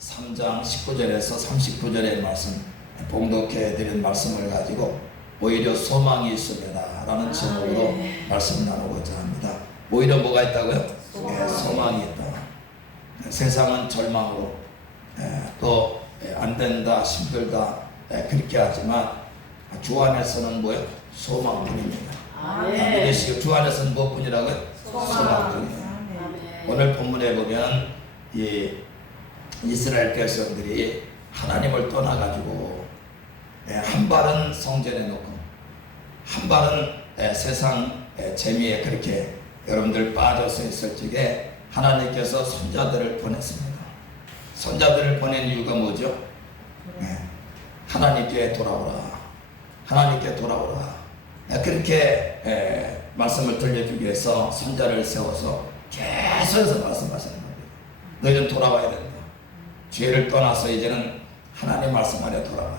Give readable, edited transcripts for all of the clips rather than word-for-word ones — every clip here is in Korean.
3장 19절에서 39절의 말씀, 봉독해 드린 말씀을 가지고 오히려 소망이 있으려나 라는 제목으로 말씀 나누고자 합니다. 오히려 뭐가 있다고요? 소망이 있다. 세상은 절망으로 또 안된다, 힘들다 그렇게 하지만 주 안에서는 뭐예요? 소망뿐입니다. 주 안에서는 무엇뿐이라고요? 소망뿐입니다. 오늘 본문에 보면 이 이스라엘 백성들이 하나님을 떠나가지고 한 발은 성전에 놓고 한 발은 세상 재미에 그렇게 여러분들 빠져서 있을 적에 하나님께서 선자들을 보냈습니다. 선자들을 보낸 이유가 뭐죠? 하나님께 돌아오라, 하나님께 돌아오라, 그렇게 말씀을 들려주기 위해서 선자를 세워서 계속해서 말씀하시는 겁니다. 너희는 돌아와야 된다. 죄를 떠나서 이제는 하나님 말씀 안에 돌아가라.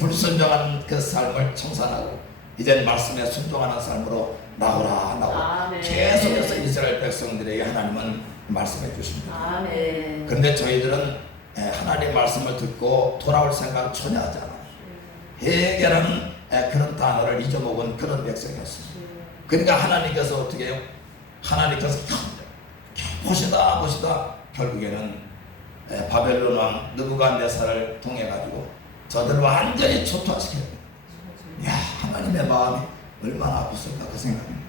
불순종한 그 삶을 청산하고 이제는 말씀에 순종하는 삶으로 나오라. 계속해서 이스라엘 백성들에게 하나님은 말씀해 주십니다. 그런데 저희들은 하나님 말씀을 듣고 돌아올 생각을 전혀 하지 않아요. 회개라는 그런 단어를 잊어먹은 그런 백성이었습니다. 그러니까 하나님께서 어떻게 해요? 하나님께서 보시다 결국에는 바벨론 왕 느부갓네살을 통해 가지고 저들을 완전히 초토화시켜요. 야, 하나님의 마음이 얼마나 아팠을까 그 생각입니다.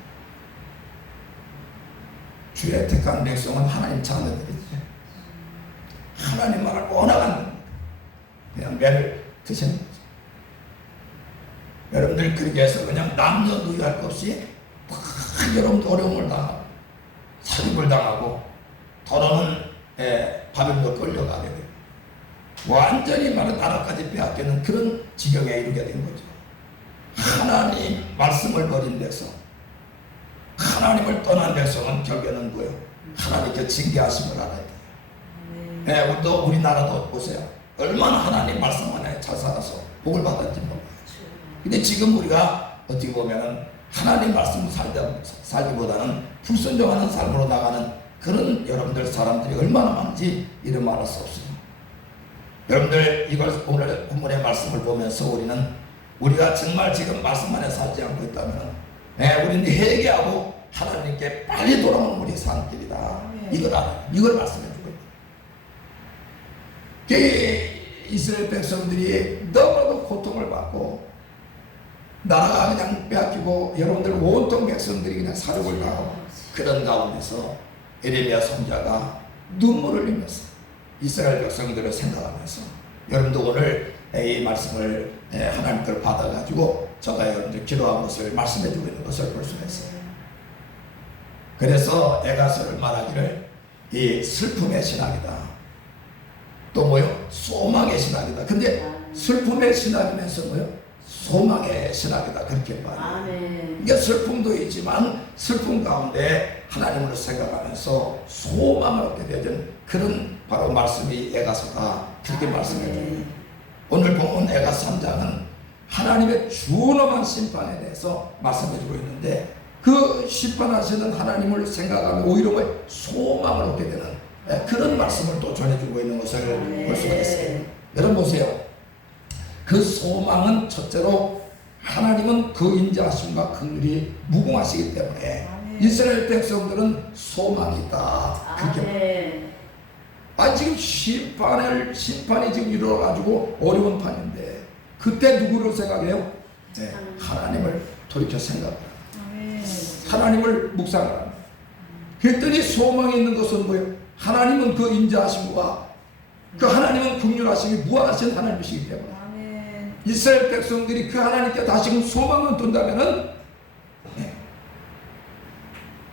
주의 택한 백성은 하나님 자녀들이지. 하나님 말을 원하는 그냥 매를 드시는 거죠. 여러분들 그렇게 해서 그냥 남녀노소할 것 없이 여러분들 어려움을 당하고 살인을 당하고 더러는 바벨론으로 끌려가게 돼요. 완전히 말은 나라까지 빼앗기는 그런 지경에 이르게 된 거죠. 하나님 말씀을 버린 백성, 하나님을 떠난 백성은 결국에는 뭐예요? 하나님께 징계하심을 알아야 돼요. 또 우리나라도 보세요. 얼마나 하나님 말씀 안에 잘 살아서 복을 받았지 몰라요. 근데 지금 우리가 어떻게 보면은 하나님 말씀을 살기보다는 불순종하는 삶으로 나가는 그런 여러분들 사람들이 얼마나 많은지 이름 말할 수 없습니다. 여러분들 이걸 오늘 본문의 말씀을 보면서 우리가 정말 지금 말씀 안에 살지 않고 있다면 우리는 회개하고 하나님께 빨리 돌아오는 우리 사는 길이다. 이걸 말씀해 주고 있습니다. 이스라엘 백성들이 너무나도 고통을 받고 나라가 그냥 빼앗기고 여러분들 온통 백성들이 그냥 사륙을 당하고 그런 가운데서 에레미야 선지자가 눈물을 흘리면서 이스라엘 백성들을 생각하면서 여러분들 오늘 이 말씀을 하나님께 받아가지고 제가 여러분들 기도한 것을 말씀해주고 있는 것을 볼 수가 있어요. 그래서 에가서를 말하기를 이 슬픔의 신학이다. 또 뭐요? 소망의 신학이다. 근데 슬픔의 신학이면서 뭐요? 소망의 신학이다. 그렇게 말해요. 그러니까 슬픔도 있지만 슬픔 가운데 하나님을 생각하면서 소망을 얻게 되는 그런 바로 말씀이 에가서다. 그렇게 말씀해줘요. 오늘 보면 에가서 3장은 하나님의 준엄한 심판에 대해서 말씀해주고 있는데 그 심판하시는 하나님을 생각하면 오히려 소망을 얻게 되는 그런 말씀을 또 전해주고 있는 것을 볼 수가 있어요. 여러분 보세요. 그 소망은 첫째로 하나님은 그 인자하심과 긍휼이 무궁하시기 때문에 이스라엘 백성들은 소망이 있다. 그렇게 지금 심판이 지금 일어나가지고 어려운 판인데 그때 누구를 생각해요? 하나님을 돌이켜 생각해요. 하나님을 묵상하라. 그랬더니 소망이 있는 것은 뭐예요? 하나님은 그 인자하심과 그 하나님은 긍휼하심이 무한하신 하나님이시기 때문에 이스라엘 백성들이 그 하나님께 다시금 소망을 둔다면은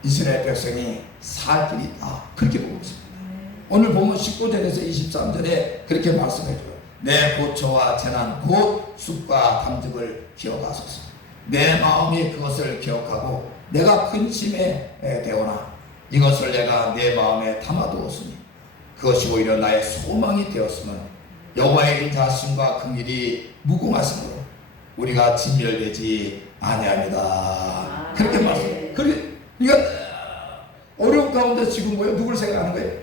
이스라엘 백성이 살 길이 있다. 그렇게 보고 있습니다. 오늘 보면 19절에서 23절에 그렇게 말씀해줘요. 내 고초와 재난 곧 숲과 담즙을 기억하소서. 내 마음이 그것을 기억하고 내가 근심에 되오나 이것을 내가 내 마음에 담아두었으니 그것이 오히려 나의 소망이 되었으면 여호와의 인자하심과 긍휼이 무궁하심으로 우리가 진멸되지 아니합니다. 그렇게 말씀. 그러니까 어려운 가운데 지금 뭐예요? 누굴 생각하는 거예요?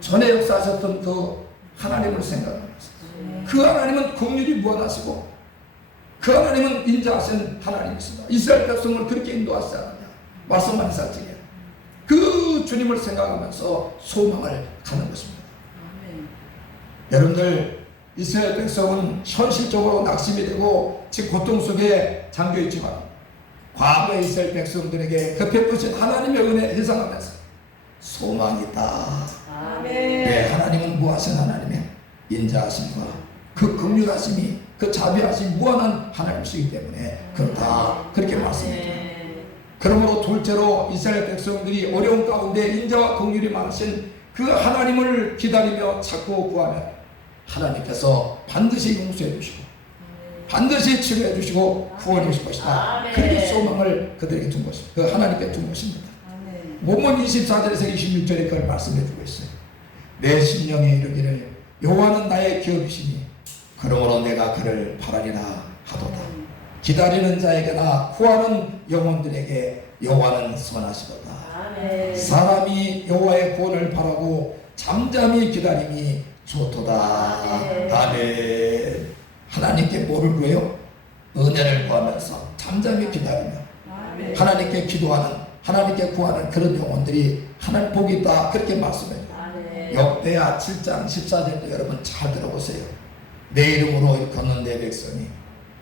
전에 역사하셨던 그 하나님을 생각하면서 그 하나님은 긍휼이 무한하시고 그 하나님은 인자하신 하나님이시다. 이스라엘 백성을 그렇게 인도하시지 않느냐. 말씀만 살찌게 그 주님을 생각하면서 소망을 갖는 것입니다. 여러분들 이스라엘 백성은 현실적으로 낙심이 되고 지금 고통 속에 잠겨 있지만 과거 이스라엘 백성들에게 그 베푸신 하나님의 은혜 회상하면서 소망이 있다. 네, 하나님은 무하신 하나님의 인자하심과 그 긍휼하심이 그 자비하심이 무한한 하나님이시기 때문에 그렇다 그렇게 말씀드립니다. 그러므로 둘째로 이스라엘 백성들이 어려운 가운데 인자와 긍휼이 많으신 그 하나님을 기다리며 찾고 구하면 하나님께서 반드시 용서해 주시고 반드시 치료해 주시고 구원해 주실 것이다. 그렇게 소망을 그들에게 준 것입니다. 그 하나님께 준 것입니다. 본문 24절에서 26절에 그걸 말씀해 주고 있어요. 내 심령에 이르기를 여호와는 나의 기업이시니 그러므로 내가 그를 바라리라 하도다. 기다리는 자에게나 구하는 영혼들에게 여호와는 선하시도다. 사람이 여호와의 구원을 바라고 잠잠히 기다림이 좋도다. 아멘. 하나님께 뭐를 구해요? 은혜를 구하면서 잠잠히 기다리며 하나님께 기도하는 하나님께 구하는 그런 영혼들이 하나님 복이 있다. 그렇게 말씀해요. 역대하 7장 14절도 여러분 잘 들어보세요. 내 이름으로 걷는 내 백성이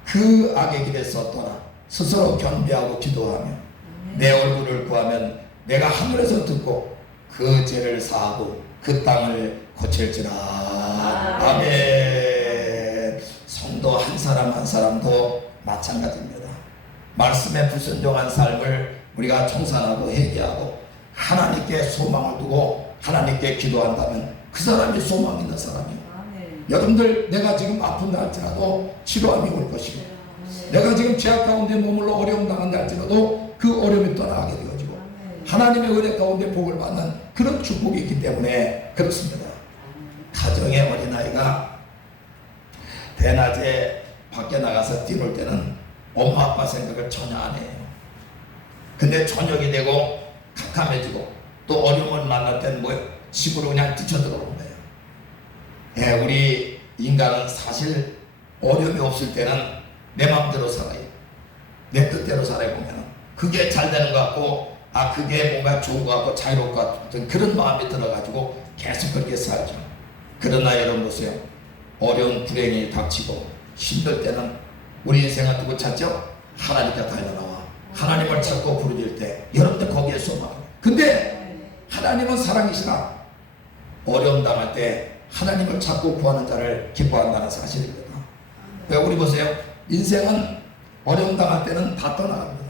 그 악의 길에서 떠나 스스로 겸비하고 기도하며 내 얼굴을 구하면 내가 하늘에서 듣고 그 죄를 사하고 그 땅을 고칠지라. 아멘. 성도 한 사람 한 사람도 마찬가지입니다. 말씀에 불순종한 삶을 우리가 청산하고 회개하고 하나님께 소망을 두고 하나님께 기도한다면 그 사람이 소망 있는 사람이에요. 여러분들 내가 지금 아픈다 할지라도 치료함이 올 것이고 내가 지금 죄악 가운데 머물러 어려움 당한다 할지라도 그 어려움이 떠나게 되어지고 하나님의 은혜 가운데 복을 받는 그런 축복이 있기 때문에 그렇습니다. 가정의 어린아이가 대낮에 밖에 나가서 뛰놀 때는 엄마 아빠 생각을 전혀 안 해요. 근데 저녁이 되고 캄캄해지고 또 어려움을 만날 때는 뭐예요? 집으로 그냥 뛰쳐들어오는 거예요. 예, 우리 인간은 사실 어려움이 없을 때는 내 마음대로 살아요. 내 뜻대로 살아보면 그게 잘 되는 것 같고 그게 뭔가 좋은 것 같고 자유로울 것 같은 그런 마음이 들어가지고 계속 그렇게 살죠. 그러나 여러분 보세요. 어려운 불행이 닥치고 힘들 때는 우리 인생을 누구 찾죠? 하나님께 달려나와 하나님을 찾고 부르질 때 여러분들 거기에 소망. 근데 하나님은 사랑이시나 어려움 당할 때 하나님을 찾고 구하는 자를 기뻐한다는 사실입니다. 우리 보세요. 인생은 어려움 당할 때는 다 떠나갑니다.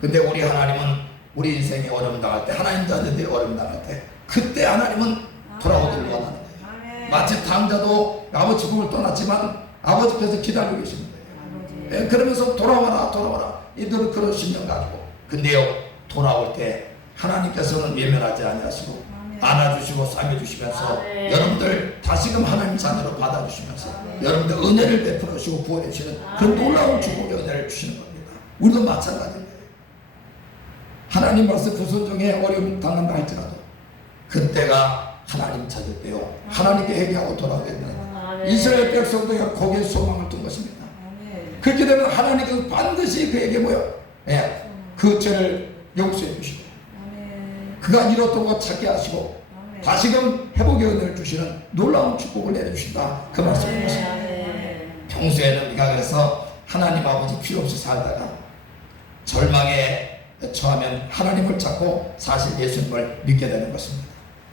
근데 우리 하나님은 우리 인생이 어려움 당할 때 하나님 자녀들이 어려움 당할 때 그때 하나님은 돌아오기를 원하는 거예요. 마치 당자도 아버지 꿈을 떠났지만 아버지께서 기다리고 계시는 거예요. 네, 그러면서 돌아와라 돌아와라 이들은 그런 심령 가지고 근데요 돌아올 때 하나님께서는 외면하지 아니하시고 안아주시고 싸매주시면서 여러분들 다시금 하나님 자녀로 받아주시면서 여러분들 은혜를 베풀어 주시고 구원해 주시는 그 놀라운 축복의 은혜를 주시는 겁니다. 우리도 마찬가지입니다. 하나님 말씀 불순종에 어려움 당한다 할지라도 그때가 하나님 찾을 때요 하나님께 회개하고 돌아오게 되는 이스라엘 백성도 거기에 소망을 둔 것입니다. 그렇게 되면 하나님께서 반드시 그에게 그 죄를 용서해 주시고 그가 잃었던 것 찾게 하시고 다시금 회복의 은혜를 주시는 놀라운 축복을 내려주신다. 그 말씀입니다. 평소에는 우리가 그래서 하나님 아버지 필요 없이 살다가 절망에 처하면 하나님을 찾고 사실 예수님을 믿게 되는 것입니다.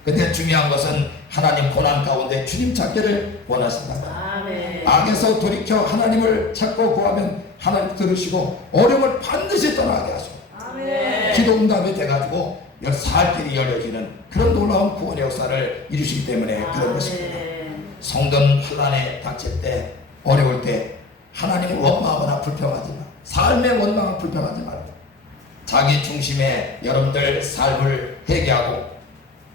근데 중요한 것은 하나님 고난 가운데 주님 찾기를 원하신다. 악에서 돌이켜 하나님을 찾고 구하면 하나님 들으시고 어려움을 반드시 떠나게 하시고 기도 응답이 돼가지고 살 길이 열려지는 그런 놀라운 구원의 역사를 이루시기 때문에 그런 것입니다. 성도는 환난에 닥칠 때 어려울 때 하나님을 원망하거나 불평하지 마. 삶의 원망을 불평하지 말고 자기 중심의 여러분들 삶을 회개하고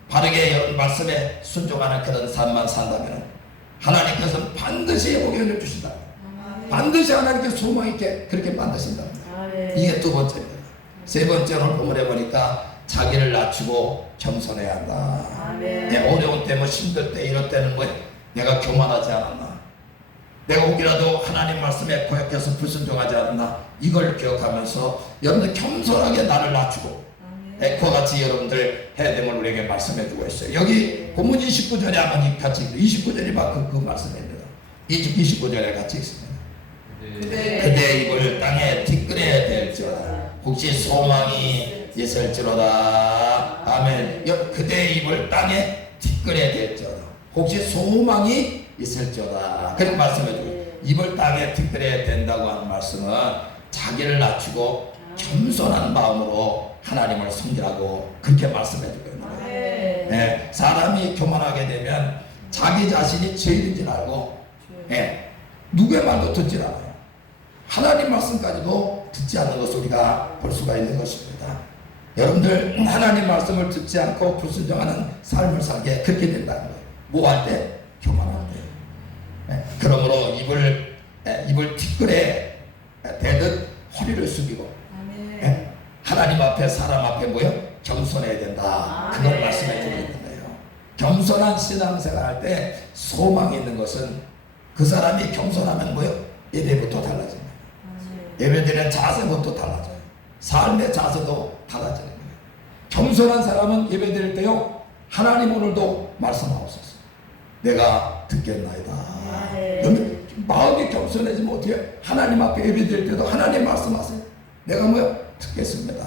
바르게 여러분 말씀에 순종하는 그런 삶만 산다면 하나님께서는 반드시 회복의 은혜를 주신다. 반드시 하나님께 소망 있게 그렇게 만드신다. 이게 두 번째입니다. 세 번째로 본문에 보니까 자기를 낮추고 겸손해야 한다. 내 어려운 때 힘들 때 이럴 때는 내가 교만하지 않았나? 내가 혹이라도 하나님 말씀에 고약해서 불순종하지 않았나? 이걸 기억하면서 여러분들 겸손하게 나를 낮추고 그와 같이 여러분들 해야 됨을 우리에게 말씀해 주고 있어요. 여기 본문 29절에 한번 같이 29절이 바로 그 말씀입니다. 29절에 같이 있습니다. 그대 입을 땅에 티끌에 댈지어다. 혹시 소망이 있을지로다. 아멘. 그대 입을 땅에 티끌에 댈지어다. 혹시 소망이 있을지어다. 그렇게 말씀해 주고 입을 땅에 티끌에 댄다고 하는 말씀은 자기를 낮추고 겸손한 마음으로 하나님을 섬기라고 그렇게 말씀해 주거든요. 네, 사람이 교만하게 되면 자기 자신이 죄인인 줄 알고 누구의 말도 듣지 않아요. 하나님 말씀까지도 듣지 않는 것을 우리가 볼 수가 있는 것입니다. 여러분들 하나님 말씀을 듣지 않고 불순종하는 삶을 살게 그렇게 된다는 거예요. 뭐 할 때? 교만할 때. 그러므로 입을 티끌에 대듯 허리를 숙이고 하나님 앞에 사람 앞에 뭐요? 겸손해야 된다. 그걸 말씀해 주고 있는 거예요. 겸손한 신앙생활 할 때 소망이 있는 것은 그 사람이 겸손하면 뭐요? 예배부터 달라집니다. 예배드리는 자세부터 달라져요. 삶의 자세도 달라지는 거예요. 겸손한 사람은 예배드릴 때요, 하나님 오늘도 말씀하옵소서. 내가 듣겠나이다. 그러면 마음이 겸손해지면 어떻게 해요? 하나님 앞에 예배드릴 때도 하나님 말씀하세요. 내가 뭐요? 듣겠습니다.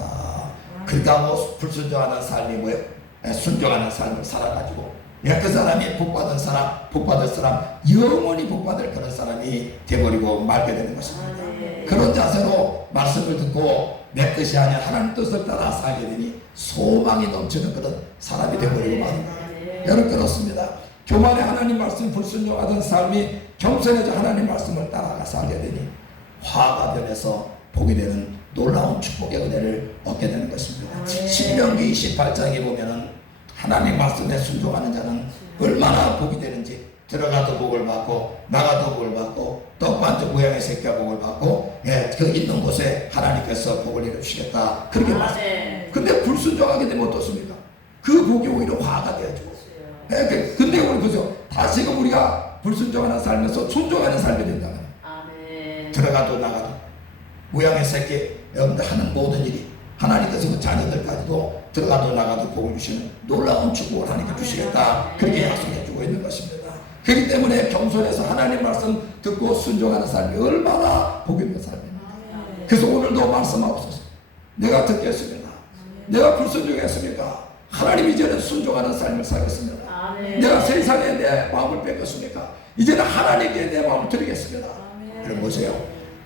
그러니까 뭐 불순종하는 삶이 뭐요? 순종하는 삶을 살아가지고 그 사람이 복받은 사람, 복받을 사람, 영원히 복받을 그런 사람이 되어버리고 말게 되는 것입니다. 그런 자세로 말씀을 듣고 내 뜻이 아니라 하나님 뜻을 따라 살게 되니 소망이 넘치는 그런 사람이 되어버리고 말입니다. 여러분 그렇습니다. 교만에 하나님 말씀 불순종하던 삶이 겸손해져 하나님 말씀을 따라가 살게 되니 화가 변해서 복이 되는 놀라운 축복의 은혜를 얻게 되는 것입니다. 신명기 28장에 보면은 하나님 말씀에 순종하는 자는 얼마나 복이 되는지 들어가도 복을 받고 나가도 복을 받고 떡반죽 모양의 새끼가 복을 받고 그 있는 곳에 하나님께서 복을 내려주시겠다 그렇게 말씀해요. 근데 불순종하게 되면 어떻습니까? 그 복이 오히려 화가 되어지고 근데 우리 보죠. 다시금 우리가 불순종하는 삶에서 순종하는 삶이 된다면 들어가도 나가도 모양의 새끼 여러분들 하는 모든 일이 하나님께서 그 자녀들까지도 들어가도 나가도 복을 주시는 놀라운 축복을 하나님께 주시겠다 그렇게 약속해 주고 있는 것입니다. 그렇기 때문에 겸손해서 하나님 말씀 듣고 순종하는 삶이 얼마나 복 있는 삶입니다. 그래서 오늘도 말씀하옵소서. 내가 듣겠습니다. 내가 불순종했습니까? 하나님 이제는 순종하는 삶을 살겠습니다. 내가 세상에 내 마음을 뺏겼습니까? 이제는 하나님께 내 마음을 드리겠습니다. 여러분 보세요.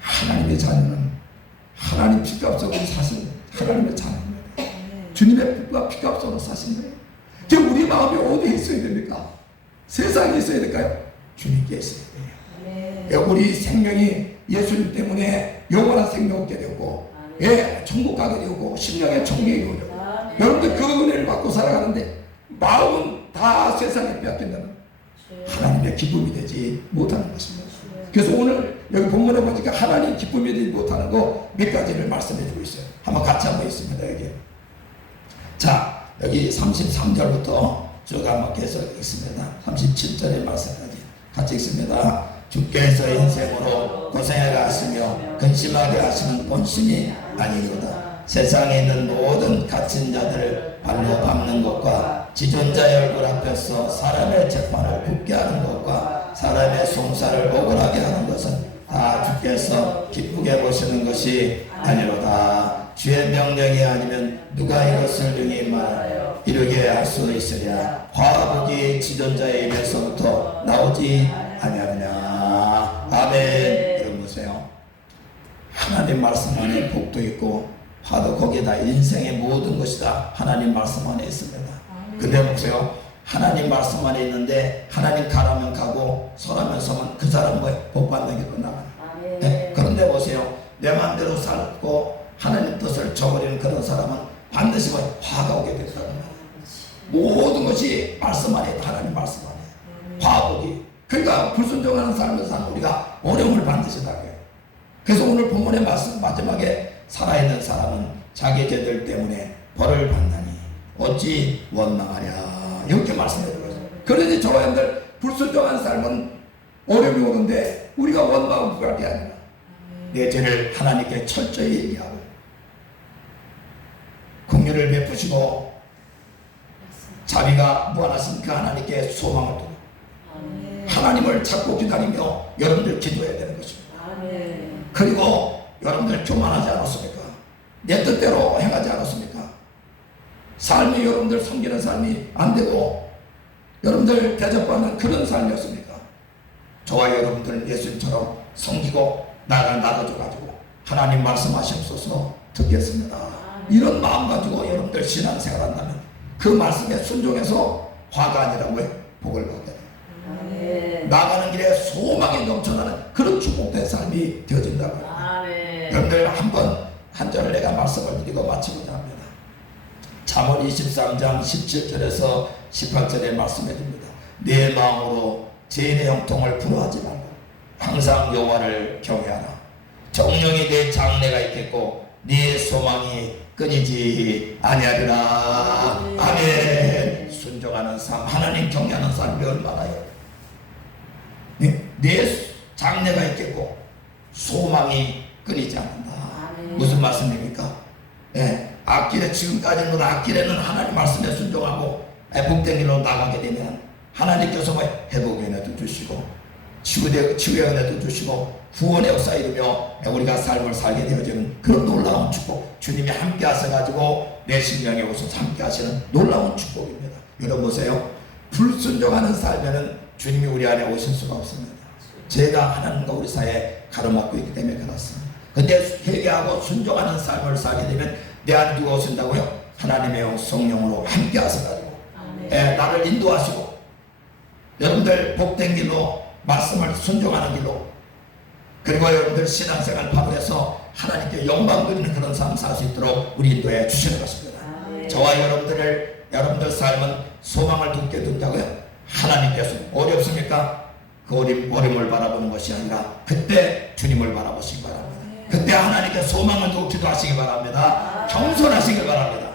하나님의 자녀는 하나님 피값으로 사신 하나님의 자녀입니다. 주님의 피값으로 사신 거예요. 지금 우리 마음이 어디에 있어야 됩니까? 세상에 있어야 될까요? 주님께 있어야 돼요. 우리 생명이 예수님 때문에 영원한 생명 얻게 되고 천국 가게 되고 심령의 총리가 되고 여러분들 그 은혜를 받고 살아가는데 마음은 다 세상에 빼앗긴다는 하나님의 기쁨이 되지 못하는 것입니다. 그래서 오늘 여기 본문에 보니까 하나님 기쁨이 되지 못하는 거 몇 가지를 말씀해 주고 있어요. 한번 같이 한번 있습니다. 여기 자 여기 33절부터 쭉 한번 계속 읽습니다. 37절의 말씀까지 같이 읽습니다. 주께서 인생으로 고생해 가시며 근심하게 하시는 본심이 아니로다. 세상에 있는 모든 갇힌 자들을 발로 밟는 것과 지존자의 얼굴 앞에서 사람의 재판을 굳게 하는 것과 사람의 송사를 억울하게 하는 것은 다 주께서 기쁘게 보시는 것이 아니로다. 주의 명령이 아니면 누가 이것을 능히 말하여 이르게 할 수 있으랴. 화복이 지존자의 입에서부터 나오지 아니하느냐. 아멘. 여러분 보세요. 하나님 말씀 안에 복도 있고 화도 거기에다 인생의 모든 것이 다 하나님 말씀 안에 있습니다. 근데 보세요. 하나님 말씀 안에 있는데 하나님 가라면 가고 서라면 서면 그 사람 복 받는 게 끝나가요. 그런데 보세요. 내 마음대로 살고 하나님 뜻을 저버리는 그런 사람은 반드시 화가 오게 된다는 거예요. 모든 것이 말씀 안에 있다. 하나님 말씀 안에 화복이. 그러니까 불순종하는 삶을 사는 우리가 어려움을 반드시 당해요. 그래서 오늘 본문의 말씀 마지막에 살아있는 사람은 자기 죄들 때문에 벌을 받나니 어찌 원망하랴 이렇게 말씀해 주고 있어요. 그러니 저와 여러분들 불순종한 삶은 어려움이 오는데 우리가 원망을 구할 게 아니라 내 죄를 하나님께 철저히 얘기하고 긍휼을 베푸시고 자비가 무한하신 그 하나님께 소망을 두고 하나님을 찾고 기다리며 여러분들 기도해야 되는 것입니다. 그리고 여러분들 교만하지 않았습니까? 내 뜻대로 행하지 않았습니까? 삶이 여러분들 섬기는 삶이 안 되고 여러분들 대접받는 그런 삶이었습니까? 저와 여러분들 예수님처럼 섬기고 나를 나눠줘가지고 하나님 말씀하시옵소서 듣겠습니다. 이런 마음 가지고 여러분들 신앙생활 한다면 그 말씀에 순종해서 화가 아니라 왜 복을 받게 돼요. 나가는 길에 소망이 넘쳐나는 그런 축복된 삶이 되어진다고요. 여러분들 한 절을 내가 말씀을 드리고 마치고자 합니다. 잠언 23장 17절에서 18절에 말씀해 줍니다. 내 마음으로 죄인의 형통을 부러워하지 말고 항상 여호와를 경외하라. 정령이 내 장래가 있겠고 네 소망이 끊이지 아니하리라. 아멘. 순종하는 삶, 하나님 경외하는 삶이 얼마나요? 내 장래가 있겠고 소망이 끊이지 않는다. 무슨 말씀입니까? 앞길에 지금까지는 앞길에는 하나님 말씀에 순종하고 복된 길로 나가게 되면 하나님께서 회복의 은혜도 주시고 치유의 은혜도 주시고 구원의 역사 이루며 우리가 삶을 살게 되어지는 그런 놀라운 축복, 주님이 함께 하셔가지고 내 심령에 오셔서 함께 하시는 놀라운 축복입니다. 여러분 보세요. 불순종하는 삶에는 주님이 우리 안에 오실 수가 없습니다. 죄가 하나님과 우리 사이에 가로막고 있기 때문에 그렇습니다. 근데 회개하고 순종하는 삶을 살게 되면 내 안에 누가 오신다고요? 하나님의 성령으로 함께 하셔가지고 나를 인도하시고 여러분들 복된 길로 말씀을 순종하는 길로 그리고 여러분들 신앙생활 파고해서 하나님께 영광 드리는 그런 삶 살 수 있도록 우리 인도해 주시는 것입니다. 저와 여러분들 삶은 소망을 돋게 된다고요? 하나님께서 어렵습니까? 그 어려움을 바라보는 것이 아니라 그때 주님을 바라보시기 바랍니다. 그때 하나님께 소망을 두고 기도하시기 바랍니다. 겸손하시길 바랍니다.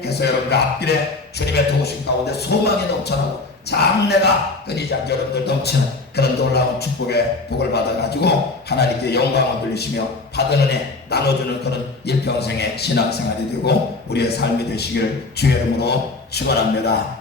그래서 여러분들 앞길에 주님의 도우심 가운데 소망이 넘쳐나고 장래가 끊이지 않게 여러분들 넘치는 그런 놀라운 축복의 복을 받아가지고 하나님께 영광을 돌리시며 받은 은혜 나눠주는 그런 일평생의 신앙생활이 되고 우리의 삶이 되시길 주의 이름으로 축원합니다.